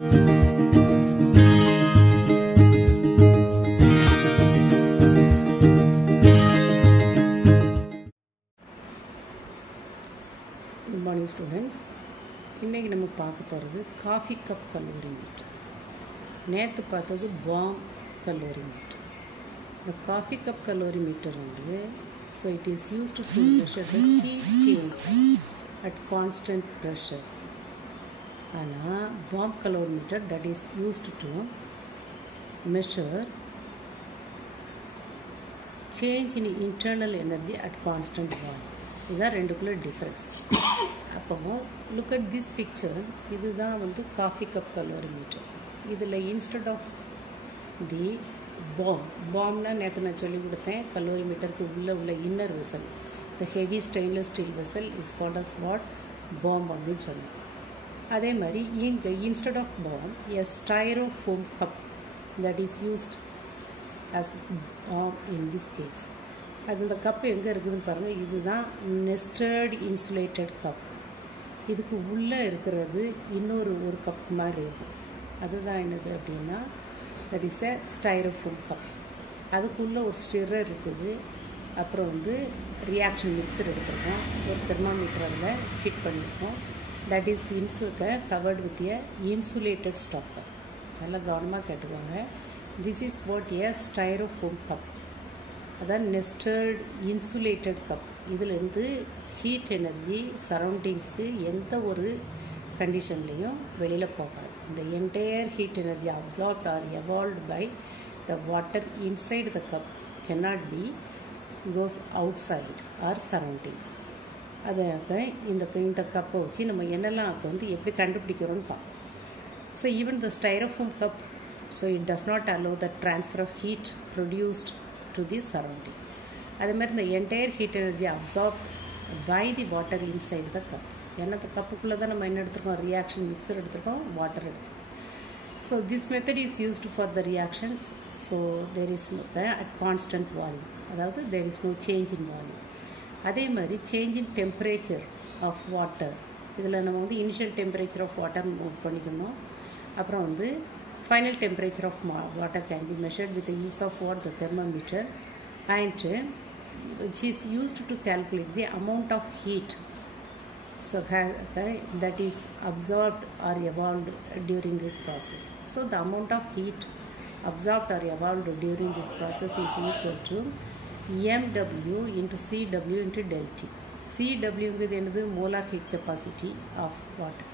Good morning students. இன்னைக்கு நம்ம பார்க்க போறது காஃபி கப் கலோரிமீட்டர். நேத்து பார்த்தது bomb calorimeter. The coffee cup calorimeter வந்து so it is used to measure the heat change at constant pressure. ஆனா bomb calorimeter that is used to measure change in internal energy at constant volume. இதுதான் ரெண்டுக்குள்ள difference. அப்போ look at this picture. இதுதான் வந்து coffee cup calorimeter. இதில் instead of the பாம்னா நேற்று நான் சொல்லி கொடுத்தேன் கலோரிமீட்டருக்கு உள்ள inner vessel the heavy stainless steel vessel is called as what bomb அப்படின்னு சொன்னேன். அதே மாதிரி இங்கே instead of bomb a styrofoam cup that is used as bomb in this case. அது இந்த கப் எங்கே இருக்குதுன்னு பாருங்கள். இதுதான் நெஸ்டட் இன்சுலேட்டட் கப். இதுக்கு உள்ளே இருக்கிறது இன்னொரு கப் மாதிரி இருக்கும். அதுதான் என்னது அப்படின்னா that is a styrofoam cup. அதுக்குள்ளே ஒரு ஸ்டிரர் இருக்குது. அப்புறம் வந்து ரியாக்ஷன் மிக்சர் எடுத்துருக்கோம். ஒரு தெர்மாமீட்டர் அதில் ஃபிட் பண்ணியிருக்கோம். That is covered with a insulated stopper. நல்லா கவனமாக கேட்டுக்கோங்க. This is what a styrofoam cup. அதான் நெஸ்டட் இன்சுலேட்டட் கப். இதிலேருந்து ஹீட் எனர்ஜி சரௌண்டிங்ஸ்க்கு எந்த ஒரு கண்டிஷன்லேயும் வெளியில் போகாது. இந்த entire heat energy absorbed or evolved by the water inside the cup cannot be goes outside or surroundings. அதாக இந்த கப்பை வச்சு நம்ம என்னெல்லாம் அப்போ வந்து எப்படி கண்டுபிடிக்கிறோன்னு பார்ப்போம். So even the styrofoam cup so it does not allow the transfer of heat produced to the surrounding. அதே மாதிரி இந்த entire heat energy absorb by the water inside the cup. ஏன்னா அந்த கப்புக்குள்ளே தான் நம்ம என்ன எடுத்துருக்கோம், ரியாக்ஷன் மிக்சர் எடுத்துருக்கோம், வாட்டர் எடுத்துருக்கோம். So this method is used for the reactions. So there is at constant volume, அதாவது there is no change in volume. அதே மாதிரி change in temperature of water. இதில் நம்ம வந்து initial temperature of water note பண்ணிக்கணும். அப்புறம் வந்து final temperature of water can be measured with use of what the thermometer and which is used to calculate the amount of heat so that is absorbed or evolved during this process. So the amount of heat absorbed or evolved during this process is equal to mW into Cw into del T. Cw is the molar heat capacity of water.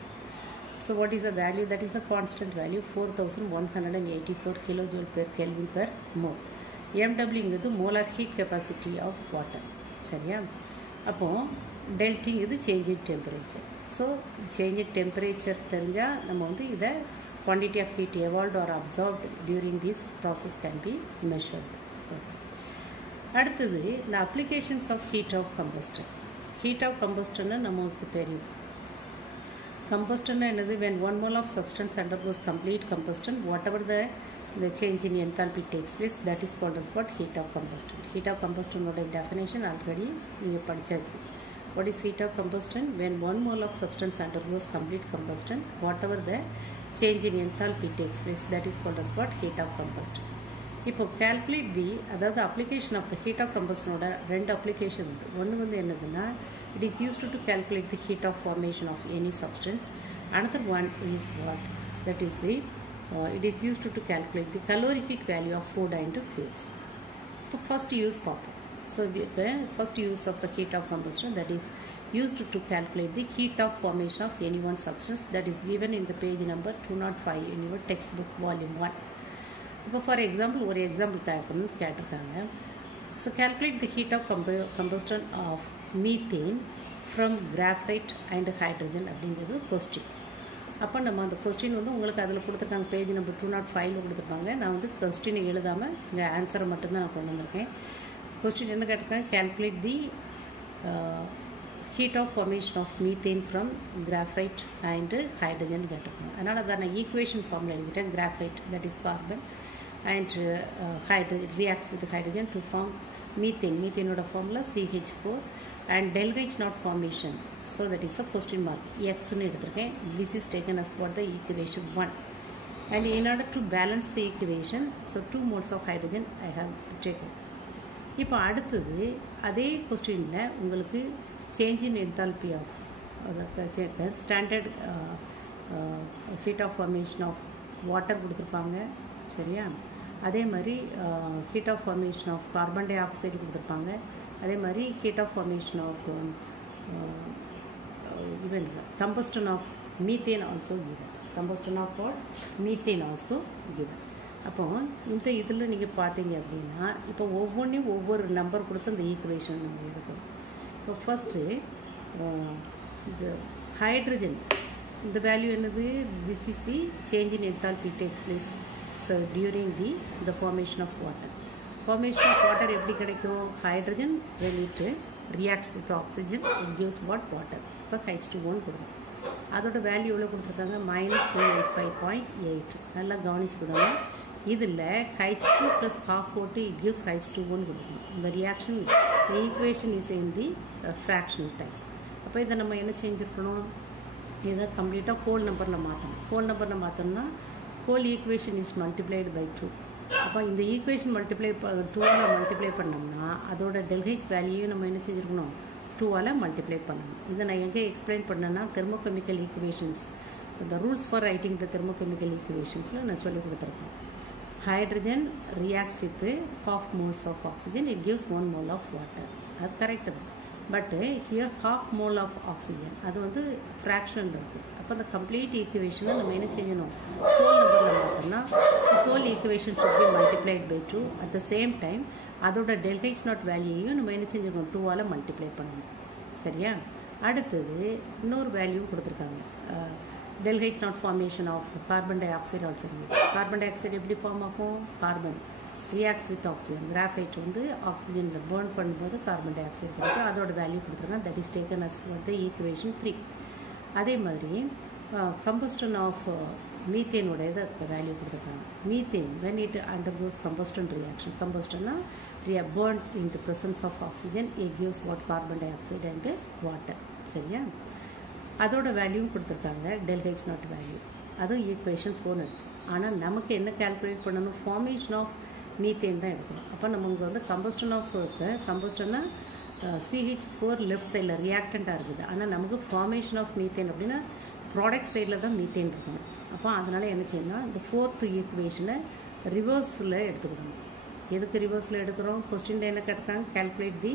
So what is the value? That is a constant value 4184 kilojoule per Kelvin per mole. MW molar heat capacity of water. சரியா? அப்போ delta T இது change in temperature. So change in temperature தெரிஞ்சால் நம்ம வந்து இதை quantity of heat evolved or absorbed during this process can be measured. அடுத்தது இந்த applications of heat of combustion. Heat of கம்பஸ்டன்னு நமக்கு தெரியும். கம்பஸ்டன்னா என்னது? when 1 mole of substance undergoes complete combustion, whatever the change in enthalpy takes place, that is called as what heat of combustion. Heat of combustion definition already you படிச்சாச்சு. What is heat of combustion? When 1 mole of substance undergoes complete combustion, whatever the change in enthalpy takes place, that is called as what heat of combustion. இப்போ calculate the அதாவது application of the heat of combustion ரெண்டு application உண்டு. ஒன்று வந்து என்னதுன்னா it is used to calculate the heat of formation of any substance. Another one is what? That is the it is used to calculate the calorific value of food and fuels. So first use பார்ப்போம். So the first use of the heat of combustion, that is used to calculate the heat of formation of any one substance, that is given in the page number 205 in your textbook volume 1. இப்போ for example ஒரு example கேட்டிருக்காங்க. So calculate the heat of combustion of methane from graphite and hydrogen அப்படிங்கிறது question. அப்போ நம்ம அந்த question வந்து உங்களுக்கு அதில் கொடுத்துருக்காங்க, பேஜ் நம்பர் 205 கொடுத்துருப்பாங்க. நான் வந்து கொஸ்டினை எழுதாமல் இங்கே ஆன்சரை மட்டும்தான் நான் கொண்டு வந்திருக்கேன். கொஸ்டின் என்ன கேட்டிருக்காங்க? calculate the heat of formation of methane from graphite and hydrogen கேட்டிருக்காங்க. அதனால் அதை நான் ஈக்குவேஷன் ஃபார்மில் எழுதிட்டேன். graphite that is carbon and hydrogen reacts with hydrogen to form methane. methaneோட formula CH4 and del H naught formation. So that is a question mark. X nu eduthirken. This is taken as for the equation 1. And in order to balance the equation, so 2 moles of hydrogen I have taken. இப்போ அடுத்தது அதே கொஸ்டினில் உங்களுக்கு change in enthalpy of standard heat of formation of water கொடுத்துருப்பாங்க. சரியா? அதே மாதிரி heat of formation of carbon tie ஆக்சைடு கொடுத்துருப்பாங்க. அதே மாதிரி heat of formation of even combustion of methane also given. Combustion of what? Methane also given. அப்போ இந்த இதில் நீங்கள் பார்த்தீங்க அப்படின்னா இப்போ ஒவ்வொன்றையும் ஒவ்வொரு நம்பர் கொடுத்து அந்த ஈக்குவேஷன் நம்ம எடுக்கணும். இப்போ ஃபஸ்ட்டு இந்த ஹைட்ரஜன் இந்த வேல்யூ என்னது? This is the change in enthalpy takes place so during the formation of water. Formation of water எப்படி கிடைக்கும்? ஹைட்ரஜன் வெளியிட்டு reacts with oxygen, it gives what? Water. இப்போ H2O கொடுக்கும். அதோட வேல்யூ எவ்வளோ கொடுத்துருக்காங்க? -285.8. நல்லா கவனிச்சுக்கிடுங்க. இதில் H2 + half O2 it gives H2O கொடுக்கும். இந்த reaction equation is in the fractional type. அப்போ இதை நம்ம என்ன செஞ்சுருக்கணும்? இதை கம்ப்ளீட்டாக ஹோல் நம்பரில் மாற்றணும். ஹோல் நம்பரில் மாற்றோம்னா whole equation is multiplied by 2. அப்போ இந்த ஈக்குவேஷன் 2ஆல் மல்டிப்ளை பண்ணோம்னா அதோட டெல்ஹெச் வேல்யூ நம்ம என்ன செஞ்சுருக்கணும்? 2ஆல் மல்டிப்ளை பண்ணணும். இதை நான் எங்கே எக்ஸ்பிளைன் பண்ணேன்னா தெர்மோகெமிக்கல் ஈக்குவேஷன்ஸ், இந்த ரூல்ஸ் ஃபார் ரைட்டிங் த தெர்மோகெமிக்கல் ஈக்குவேஷன்ஸில் நான் சொல்லி கொடுத்துருக்கேன். Hydrogen reacts with half moles of oxygen, it gives 1 mole of water. அது கரெக்டு தான். பட்டு here half mole of oxygen அது வந்து ஃப்ராக்ஷன் இருக்குது. அப்போ அந்த கம்ப்ளீட் ஈக்குவேஷனை நம்ம என்ன செய்யணும்? ஹோல் நம்பரில் மாற்றோம்னா whole equation should be multiplied by 2. At the same time அதோட டெல்ஹெச் நாட் வேல்யூயும் நம்ம என்ன செஞ்சுக்கணும்? 2ஆல் மல்டிப்ளை பண்ணணும். சரியா? அடுத்தது இன்னொரு வேல்யூ கொடுத்துருக்காங்க. Del H naught formation of carbon di oxide also. Carbon di oxide எப்படி ஃபார்ம் ஆகும்? Carbon reacts with oxygen. Graphite வந்து ஆக்சிஜனில் பேர்ன் பண்ணும்போது கார்பன் டை ஆக்சைடு கொடுத்து அதோட வேல்யூ கொடுத்துருக்காங்க. That is taken as for the equation 3. அதே மாதிரி கம்பஸ்டன் ஆஃப் மீத்தேனோட இதை வேல்யூ கொடுத்துருக்காங்க. Methane when it undergoes combustion reaction, combustionனா burn in the presence of oxygen, it gives what? Carbon dioxide and water. சரியா? அதோட வேல்யூ கொடுத்துருக்காங்க. டெல்ஹெச் நாட் வேல்யூ அதுவும் ஈக்குவேஷன் 4. ஆனால் நமக்கு என்ன கால்குலேட் பண்ணணும்? ஃபார்மேஷன் ஆஃப் மீத்தேன் தான் எடுக்கணும். அப்போ நமக்கு வந்து கம்பஸ்டன் ஆஃப் கம்பஸ்டன்னா CH4 லெஃப்ட் சைடில் ரியாக்டண்ட்டாக இருக்குது. ஆனால் நமக்கு ஃபார்மேஷன் ஆஃப் மீத்தேன் அப்படின்னா ப்ராடக்ட் சைடில் தான் மீத்தேன் இருக்கணும். அப்போ அதனால் என்ன செய்யணும்? இந்த 4th ஈக்குவேஷனை ரிவர்ஸில் எடுத்துக்கணும். எதுக்கு ரிவர்ஸில் எடுக்கிறோம்? கொஸ்டினில் என்ன கேட்டிருக்காங்க? Calculate the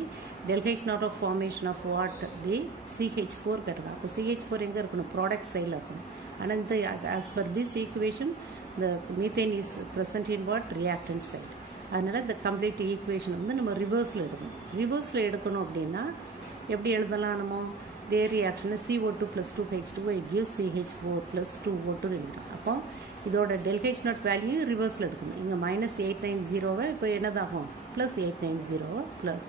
del H nought of formation of what? The CH4 கேட்டிருக்காங்க. அப்போ CH4 எங்கே இருக்கணும்? ப்ராடக்ட் சைடில் இருக்கணும். ஆனால் இந்த as per this equation the methane is present in what? Reactant side. அதனால் இந்த கம்ப்ளீட் ஈக்குவேஷன் வந்து நம்ம ரிவர்ஸில் எடுக்கணும். ரிவர்ஸில் எடுக்கணும் அப்படின்னா எப்படி எழுதலாம்? நம்ம இதே ரியாக்ஷனை CO2 + 2H2O it gives CH4 + 2O2 எழுதுறோம். அப்போ இதோட டெல்ஹெச் நாட் வேல்யூ ரிவர்ஸில் எடுக்கணும். இங்கே -890 இப்போ என்னதாகும்? +890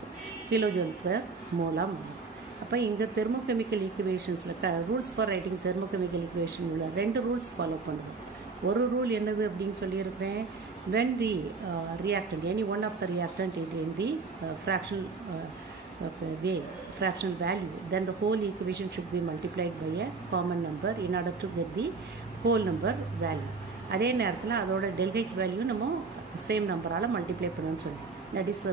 கிலோஜூல் பெர் மோலாக மாறும். அப்போ இங்கே தெர்மோகெமிக்கல் ஈக்குவேஷன்ஸில் ரூல்ஸ் ஃபார் ரைட்டிங் தெர்மோகெமிக்கல் ஈக்குவேஷன் உள்ள 2 ரூல்ஸ் ஃபாலோ பண்ணுவோம். ஒரு ரூல் என்னது அப்படின்னு சொல்லியிருக்கிறேன்? when the reactant, any one of the reactant in the fractional value, then the whole equation should be multiplied by a common number in order to get the whole number value. அதே நேரத்தில் அதோட டெல்ஹெச் value நம்ம same நம்பரால் multiply பண்ணணும்னு சொல்லி. That is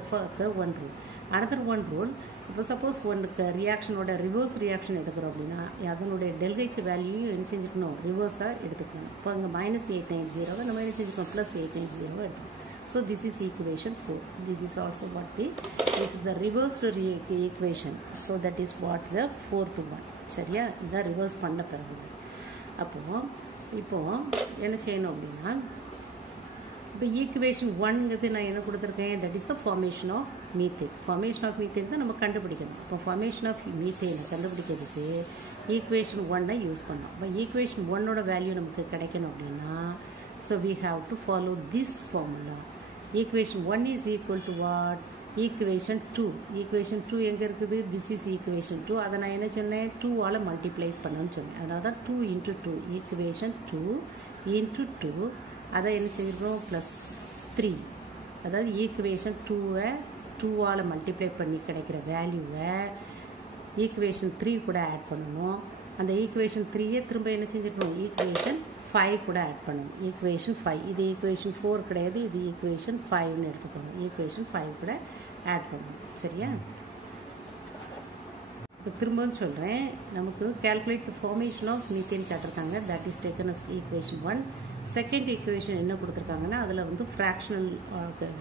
one rule. another one rule, இப்போ suppose ஒன்றுக்கு ரியாக்ஷனோட reverse reaction எடுக்கிறோம் அப்படின்னா அதனுடைய டெல்ஹெச் வேல்யூயும் என்ன செஞ்சுக்கணும்? ரிவர்ஸாக எடுத்துக்கணும். இப்போ அங்கே -890 நம்ம என்ன செஞ்சுக்கணும்? +890 எடுத்துக்கணும். So this is equation 4. This is also what this is the reversed equation. So that is what the 4th one. சரியா? இதான் ரிவர்ஸ் பண்ண பிறகு. இப்போ என்ன செய்யணும் அப்படின்னா இப்போ ஈக்குவேஷன் 1ங்கிறது நான் என்ன கொடுத்துருக்கேன்? That is the formation of methane. Formation of methane தான் நம்ம கண்டுபிடிக்கணும். இப்போ ஃபார்மேஷன் ஆஃப் மீத்தேனை கண்டுபிடிக்கிறதுக்கு ஈக்குவேஷன் 1 யூஸ் பண்ணோம். இப்போ ஈக்குவேஷன் 1ஓட வேல்யூ நமக்கு கிடைக்கணும் அப்படின்னா so we have to follow this formula. Equation 1 is equal to what? Equation 2. Equation 2 எங்கே இருக்குது? This is equation 2. அதை நான் என்ன சொன்னேன்? 2ஆல் மல்டிப்ளை பண்ணணும்னு சொன்னேன். அதனால தான் 2 × 2 ஈக்குவேஷன் 2 × 2 அதை என்ன செய்கிறோம்? +3. அதாவது ஈக்குவேஷன் 2வை 2ஆல் மல்டிப்ளை பண்ணி கிடைக்கிற வேல்யூவை ஈக்குவேஷன் 3 கூட ஆட் பண்ணணும். அந்த ஈக்குவேஷன் 3 திரும்ப என்ன செஞ்சுக்கணும், ஈக்குவேஷன் 5 கூட ஆட் பண்ணணும். ஈக்குவேஷன் 5 இது ஈக்குவேஷன் 4 கிடையாது, இது ஈக்குவேஷன் 5ன்னு எடுத்துக்கணும். ஈக்குவேஷன் 5 கூட ஆட் பண்ணணும். சரியா? இப்போ திரும்பவும் சொல்கிறேன், நமக்கு calculate the formation of methane கேட்டிருக்காங்க. that is taken as equation 1. Second equation என்ன கொடுத்துருக்காங்கன்னா அதில் வந்து ஃப்ராக்ஷனல்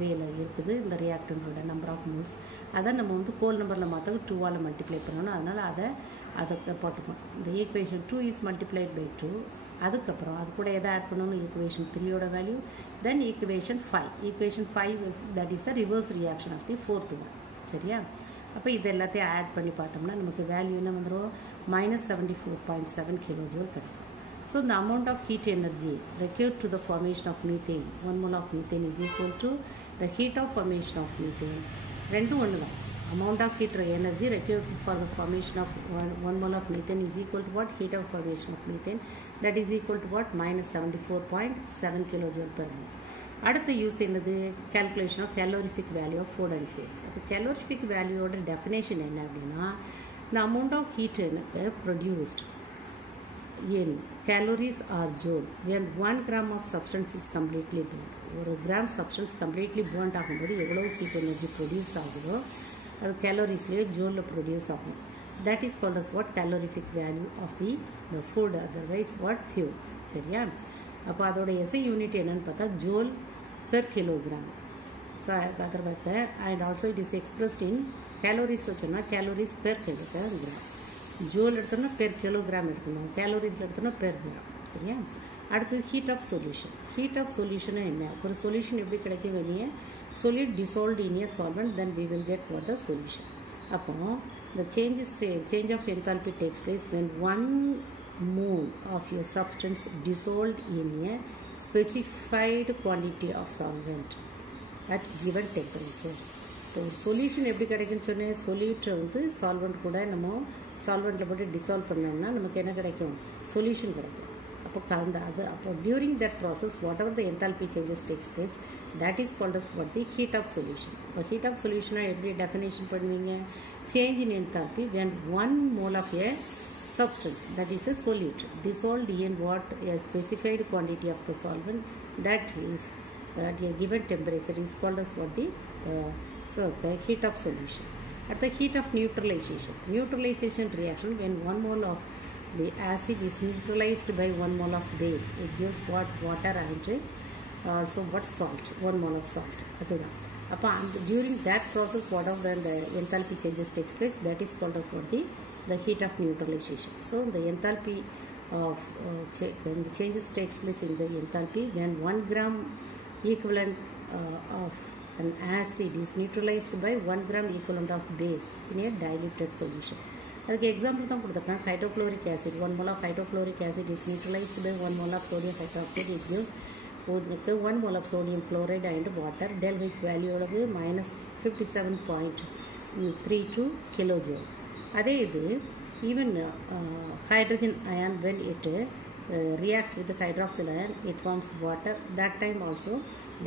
வேல இருக்குது இந்த ரியாக்டன்டோட நம்பர் ஆஃப் மோல்ஸ். அதை நம்ம வந்து ஹோல் நம்பரில் மாற்ற 2ஆல் மல்டிப்ளை பண்ணணும். அதனால் அதை போட்டுப்போம். இந்த ஈக்குவேஷன் 2 இஸ் மல்டிப்ளைட் பை 2. அதுக்கப்புறம் அது கூட எதை ஆட் பண்ணணும், ஈக்குவேஷன் 3யோட value. Then equation 5. Equation 5 that is the reverse reaction of the 4th one. சரியா? அப்போ இது எல்லாத்தையும் ஆட் பண்ணி பார்த்தோம்னா நமக்கு வேல்யூ என்ன வந்துடும், -74.7 kJ கிடைக்கும். So the amount of heat energy required to the formation of methane, 1 mole of methane is equal to the heat of formation of methane. ரெண்டும் ஒன்று தான். Amount of heat energy required for the formation of 1 mole of methane is equal to what? Heat of formation of methane. That is equal to what? -74.7 kJ per mole. அடுத்த use என்னது, calculation of calorific value of food and fuels. அப்போ calorific value-ஓட definition என்ன அப்படின்னா, the amount of heat produced in calories or joule when 1 gram of substance is completely burnt. ஒரு gram substance completely burnt ஆகும்போது எவ்வளோ heat energy produce ஆகுதோ அது கேலோரிஸ்லேயே ஜோலில் produce ஆகும். that is called as what? Calorific value of the food, otherwise what? Fuel. சரியா? அப்போ அதோட SI unit என்னன்னு பார்த்தா joule per kilogram. So otherwise and also it is expressed in calories வச்சோம்னா calories per kilogram. Joule எடுத்தோம்னா per kilogram எடுக்கணும், கேலோரிஸில் எடுத்தோம்னா பெர் கிராம். சரியா? அடுத்தது heat of solution. Heat of solution என்ன, ஒரு சொல்யூஷன் எப்படி கிடைக்கும், வெளியே solid dissolved in a solvent, then we will get what the solution. அப்போ the change of enthalpy takes place when 1 mole of a substance dissolved in a specified quantity of solvent at given temperature. ஒரு solution எப்படி கிடைக்குன்னு சொன்னேன், சொல்யூட்டை வந்து solvent கூட நம்ம சால்வெண்ட்டில் போட்டு dissolve பண்ணோம்னா நமக்கு என்ன கிடைக்கும், சொல்யூஷன் கிடைக்கும். அப்போ during that process whatever the enthalpy changes takes place that is called as what the heat of solution. இப்போ ஹீட் ஆஃப் சொல்யூஷனாக எப்படி டெஃபினேஷன் பண்ணுவீங்க, change in enthalpy when 1 mole of a substance that is a solute dissolved in what a specified quantity of the solvent that is at a given temperature is called as what the heat of solution. At the heat of neutralization reaction, when 1 mole of the acid is neutralized by 1 mole of base, it gives what? Water and also what? Salt, 1 mole of salt. During that process whatever the enthalpy changes takes place, that is called as what? The heat of neutralization. So the enthalpy of when the changes takes place in the enthalpy when 1 gram equivalent of an acid is neutralized by 1 gram equivalent of base in a diluted solution. அதுக்கு example தான் கொடுத்துருக்காங்க. Hydrochloric acid 1 mole of hydrochloric acid is neutralized by 1 mole of sodium hydroxide. It gives 1 mole of sodium chloride and water. Del H value ஓடது -57.32 kilojoule. அதே இது even hydrogen ion when it reacts with the hydroxyl ion it forms water. That time also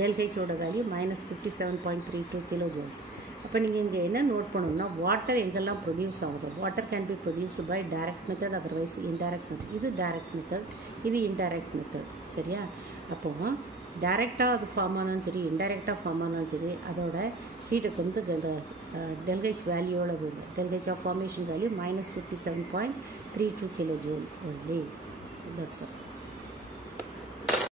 del H ஓட value -57.32 kilojoules. அப்போ நீங்கள் இங்கே என்ன note பண்ணணும்னா water எங்கெல்லாம் produce ஆகுது, water can be produced by direct method, otherwise indirect method. இது direct method, இது இன்டைரக்ட் மெத்தட். சரியா? அப்போ டைரெக்டாக அது ஃபார்ம் ஆனாலும் சரி இன்டைரக்டாக ஃபார்ம் ஆனாலும் சரி அதோட ஹீட்டுக்கு வந்து இந்த டெல்ஹெச் வேல்யூவோட delta H of formation value -57.32 kilojoule only. That's all.